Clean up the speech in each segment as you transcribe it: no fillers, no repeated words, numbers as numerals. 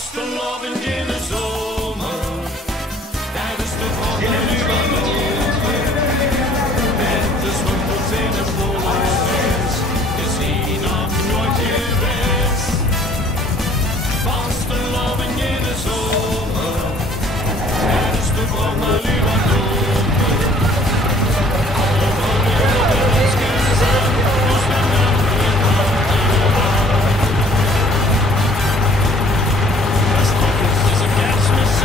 Vastelovend in de zomer, tijdens de wandeling met de smokkels in de volle wens, de zee nog nooit geweest. Vastelovend in de zomer, tijdens de wandeling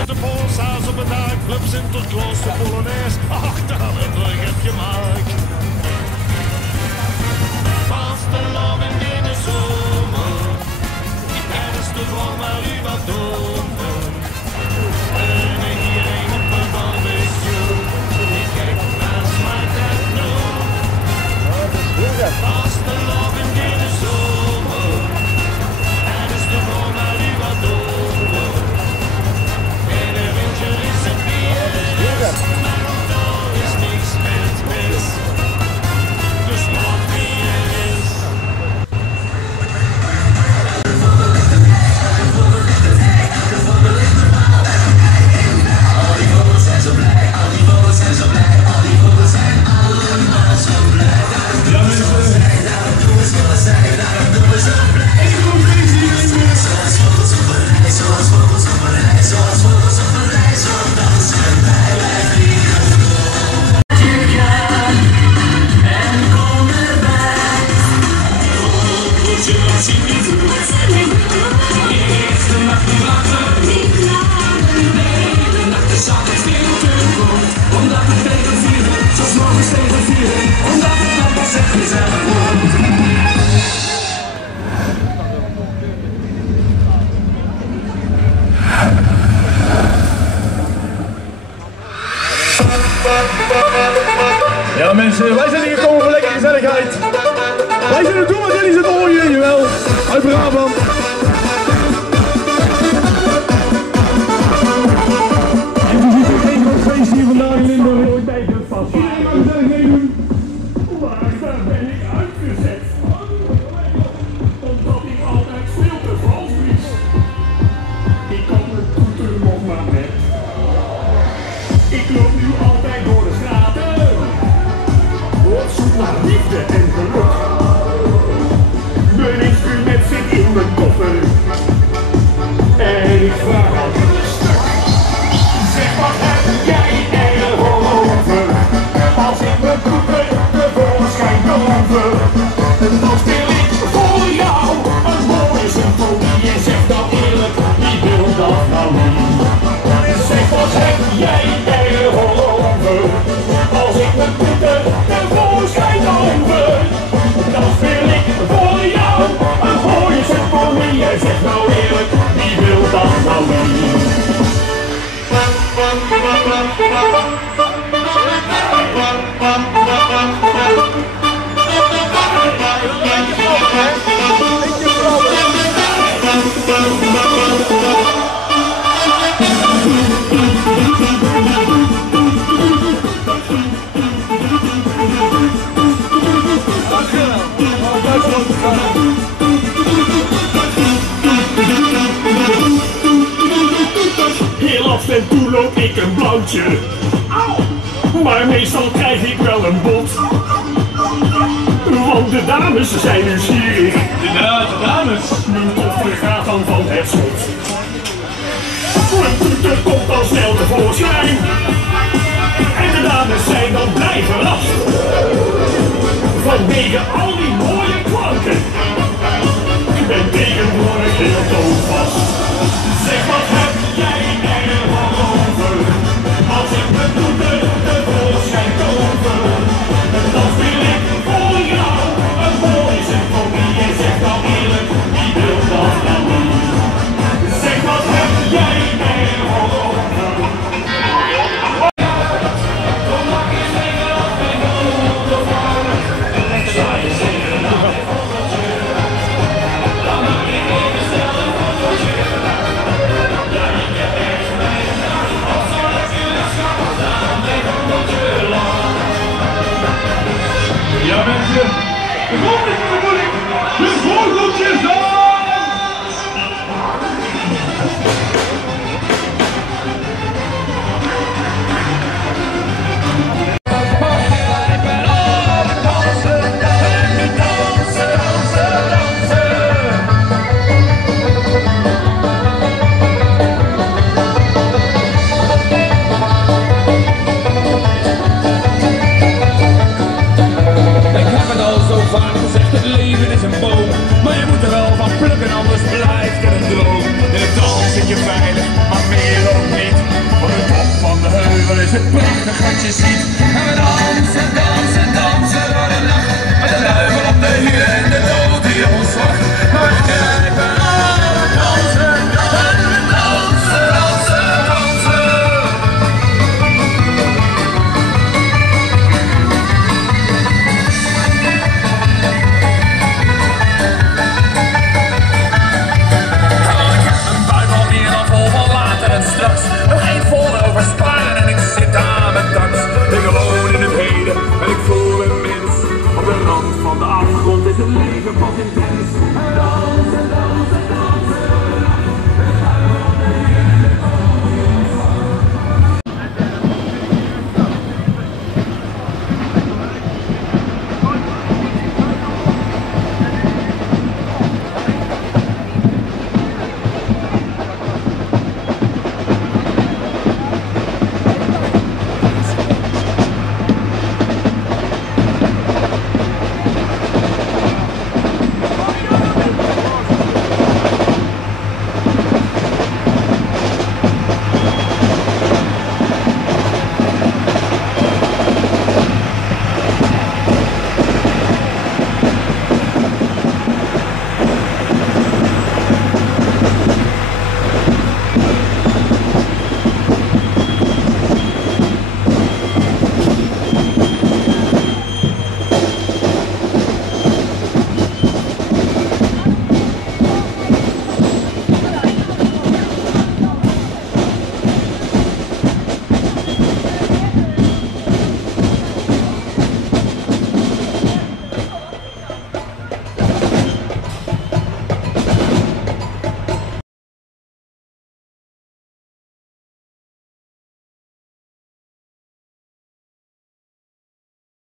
de Polsa's op het dak, Club Sinterklaas, de Polonaise, achter alle brug heb je maak. Vastelovend in de zomer, tijdens de val maar u wat donker. En iedereen op een barbecue, ik kijk naast mij dat nog. Vastelovend in de zomer, tijdens de val maar u wat donker. Is niks met mis, dus wat wie er is. Al die vogels zijn zo blij, al die vogels zijn zo blij, al die vogels zijn allemaal zo blij. Daarom doen we zoals zij, daarom doen we zo blij. Zoals vogels op een rij, zoals vogels op een rij, zoals vogels op een rij, zo dansen wij, wij vliegen door. En kom erbij. Moet je nog zien niet doen. Eerst de nacht niet lachen. Nee, de nacht is altijd stilte komt. Omdat het tegen vieren, zoals morgens tegen vieren. Omdat het dan pas echt gezellig wordt. Ja mensen, wij zijn hier gekomen voor lekkere gezelligheid. Wij zijn er toe, maar jullie zitten ooien, jawel. Uit Brabant. En we zitten geen groot feest hier vandaag in Limburg. Tijd het vast. Iedereen maar gezellig meedoen. Maar daar ben ik uitgezet. Omdat ik altijd veel te vals blies. Ik kan mijn toeter nog maar net. Ik loop nu altijd door de straten. Op zoek naar liefde en geluk. Mijn instrument zit in mijn koffer. En ik vraag altijd een stuk. Zeg wat heb jij er over? Als ik mijn toeter tevoorschijn tover. Dan speel ik voor jou een mooie symfonie. En zeg dan eerlijk, wie wil dat nou niet? Zeg wat heb jij er over? Als ik mijn toeter tevoorschijn tover. Dan speel ik voor jou een mooie symfonie. En zeg nou eerlijk, wie wil dat nou niet? Heel af en toe loop ik een blauwtje. Maar meestal krijg ik wel een bot. Want de dames zijn nieuwsgierig. De dames? Mijn koffer gaat dan van het schot. Mijn toeter komt dan snel tevoorschijn. En de dames zijn dan blij verrast. Vanwege al die mooie klanken. Ik ben tegenwoordig heel doodvast. Zeg wat heb jij er over? Als ik mijn toeter tevoorschijn tover. Dan speel ik voor jou een mooie symfonie. En zeg dan eerlijk, wie wil dat dan niet? Zeg wat heb jij er over? Sta je zingen aan het vogeltje. Dan maak ik even snel een beetje veilig, maar meer ook niet. Op de top van de heuvel is het prachtig wat je ziet.